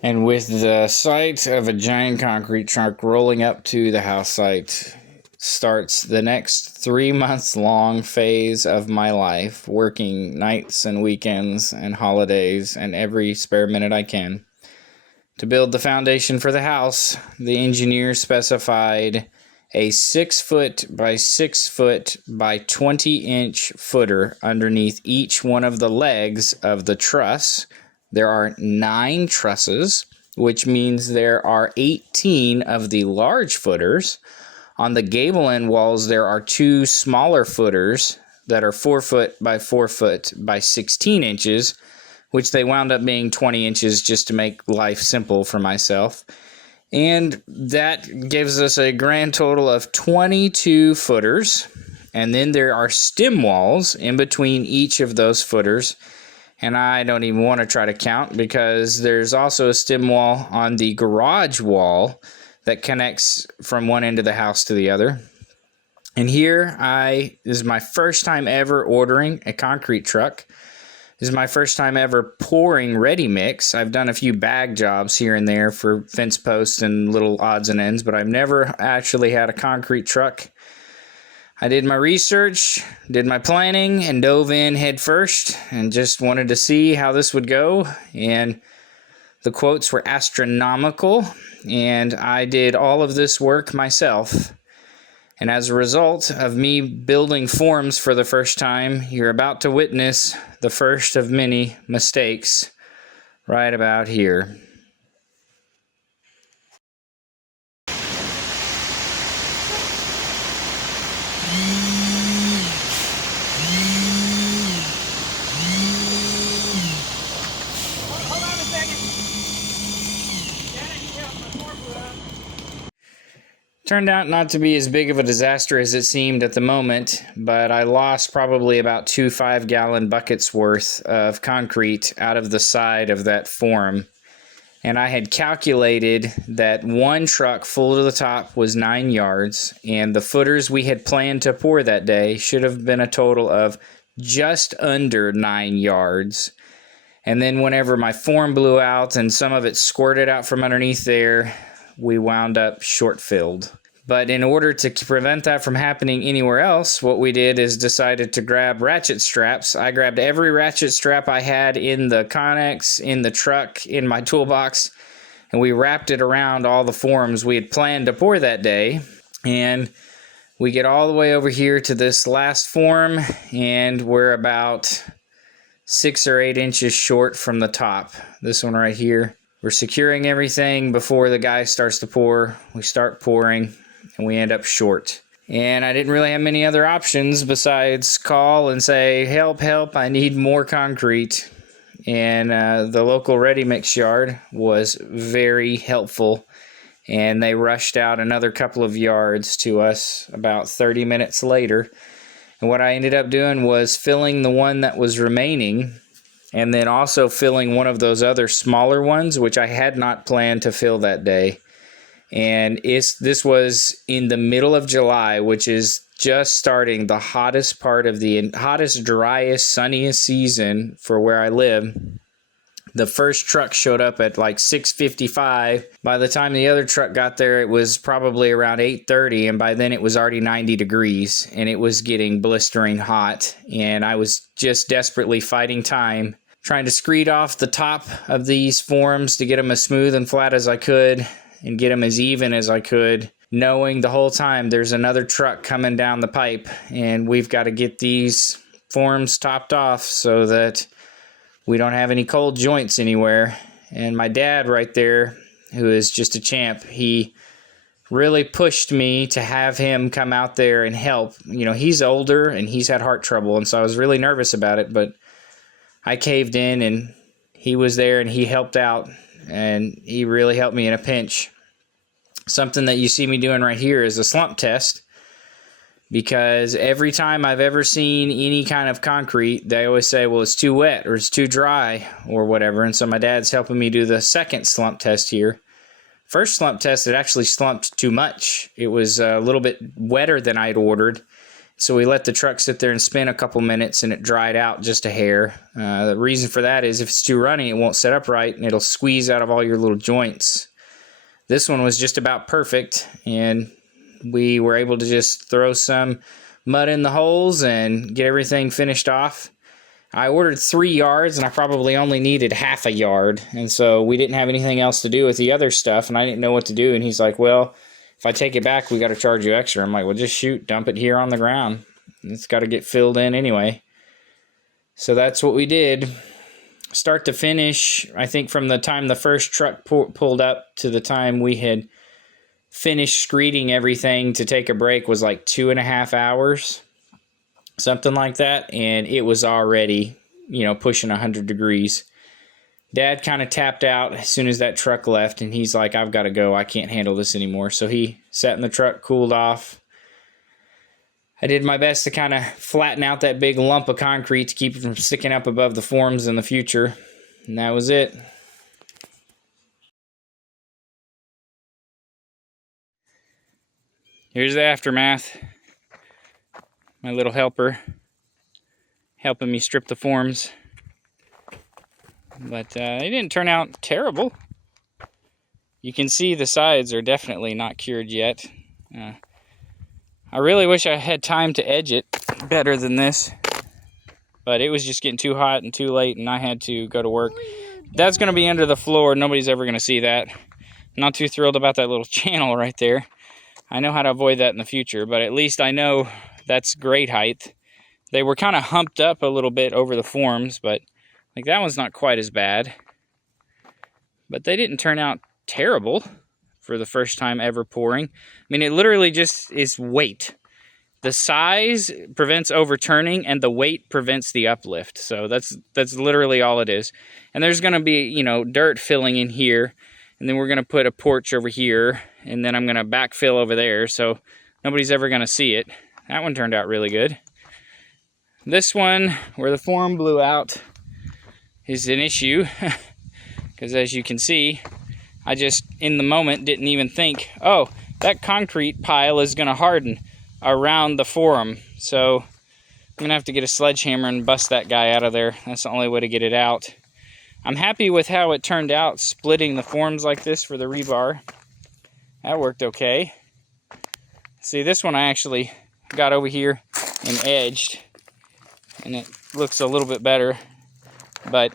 And with the sight of a giant concrete truck rolling up to the house site starts the next 3 months long phase of my life, working nights and weekends and holidays and every spare minute I can. To build the foundation for the house, the engineer specified a 6 foot by 6 foot by 20-inch footer underneath each one of the legs of the truss. There are 9 trusses, which means there are 18 of the large footers. On the gable end walls, there are 2 smaller footers that are 4 foot by 4 foot by 16 inches, which they wound up being 20 inches just to make life simple for myself. And that gives us a grand total of 22 footers. And then there are stem walls in between each of those footers. And I don't even want to try to count because there's also a stem wall on the garage wall that connects from one end of the house to the other. And here this is my first time ever ordering a concrete truck. This is my first time ever pouring ready mix. I've done a few bag jobs here and there for fence posts and little odds and ends, but I've never actually had a concrete truck. I did my research, did my planning, and dove in head first and just wanted to see how this would go. And the quotes were astronomical, and I did all of this work myself. And as a result of me building forms for the first time, you're about to witness the first of many mistakes right about here. Hold on a second. Dad, I need help. My form blew out. Turned out not to be as big of a disaster as it seemed at the moment, but I lost probably about 2 5-gallon buckets worth of concrete out of the side of that form. And I had calculated that one truck full to the top was 9 yards, and the footers we had planned to pour that day should have been a total of just under 9 yards. And then whenever my form blew out and some of it squirted out from underneath there, we wound up short-filled. But in order to prevent that from happening anywhere else, what we did is decided to grab ratchet straps. I grabbed every ratchet strap I had in the Connex, in the truck, in my toolbox, and we wrapped it around all the forms we had planned to pour that day. And we get all the way over here to this last form, and we're about 6 or 8 inches short from the top. This one right here. We're securing everything before the guy starts to pour. We start pouring, and we end up short. And I didn't really have many other options besides call and say, help, help, I need more concrete. And the local ready mix yard was very helpful, and they rushed out another couple of yards to us about 30 minutes later. And what I ended up doing was filling the one that was remaining, and then also filling one of those other smaller ones, which I had not planned to fill that day. And this was in the middle of July, which is just starting the hottest part of the hottest, driest, sunniest season for where I live. The first truck showed up at like 6:55. By the time the other truck got there, it was probably around 8:30, and by then it was already 90 degrees, and it was getting blistering hot, and I was just desperately fighting time, trying to screed off the top of these forms to get them as smooth and flat as I could, and get them as even as I could, knowing the whole time there's another truck coming down the pipe, and we've got to get these forms topped off so that we don't have any cold joints anywhere. And my dad right there, who is just a champ, he really pushed me to have him come out there and help. You know, he's older and he's had heart trouble, and so I was really nervous about it, but I caved in, and he was there and he helped out, and he really helped me in a pinch. Something that you see me doing right here is a slump test, because every time I've ever seen any kind of concrete, they always say, well, it's too wet or it's too dry or whatever. And so my dad's helping me do the second slump test here. First slump test, it actually slumped too much. It was a little bit wetter than I'd ordered, So we let the truck sit there and spin a couple minutes, and it dried out just a hair. The reason for that is if it's too runny, it won't set up right, and it'll squeeze out of all your little joints. This one was just about perfect, and we were able to just throw some mud in the holes and get everything finished off. I ordered 3 yards, and I probably only needed half a yard, and so we didn't have anything else to do with the other stuff, and I didn't know what to do, and he's like, well, if I take it back, we got to charge you extra. I'm like, well, just shoot, dump it here on the ground. It's got to get filled in anyway. So that's what we did. Start to finish, I think from the time the first truck pulled up to the time we had finished screeding everything to take a break was like 2.5 hours, something like that. And it was already, pushing 100 degrees. Dad kind of tapped out as soon as that truck left, and he's like, I've got to go. I can't handle this anymore. So he sat in the truck, cooled off. I did my best to kind of flatten out that big lump of concrete to keep it from sticking up above the forms in the future. And that was it. Here's the aftermath. My little helper helping me strip the forms. But it didn't turn out terrible. You can see the sides are definitely not cured yet. I really wish I had time to edge it better than this. But it was just getting too hot and too late, and I had to go to work. That's going to be under the floor. Nobody's ever going to see that. Not too thrilled about that little channel right there. I know how to avoid that in the future, but at least I know that's grade height. They were kind of humped up a little bit over the forms, but like that one's not quite as bad. But they didn't turn out terrible for the first time ever pouring. I mean, it literally just is weight. The size prevents overturning, and the weight prevents the uplift. So that's literally all it is. And there's going to be, dirt filling in here, and then we're going to put a porch over here, and then I'm going to backfill over there, so nobody's ever going to see it. That one turned out really good. This one, where the form blew out, is an issue, because as you can see, I just, in the moment, didn't even think, oh, that concrete pile is going to harden around the forum. So I'm going to have to get a sledgehammer and bust that guy out of there. That's the only way to get it out. I'm happy with how it turned out, splitting the forms like this for the rebar. That worked okay. See, this one I actually got over here and edged, and it looks a little bit better, but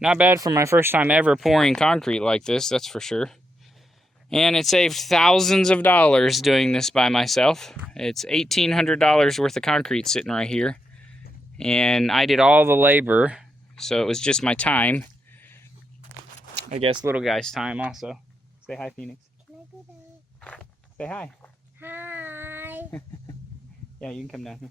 not bad for my first time ever pouring concrete like this, that's for sure. And it saved thousands of dollars doing this by myself. It's $1,800 worth of concrete sitting right here, and I did all the labor, so it was just my time. I guess little guy's time also. Say hi, Phoenix. Can I go down? Say hi. Hi. Yeah, you can come down here.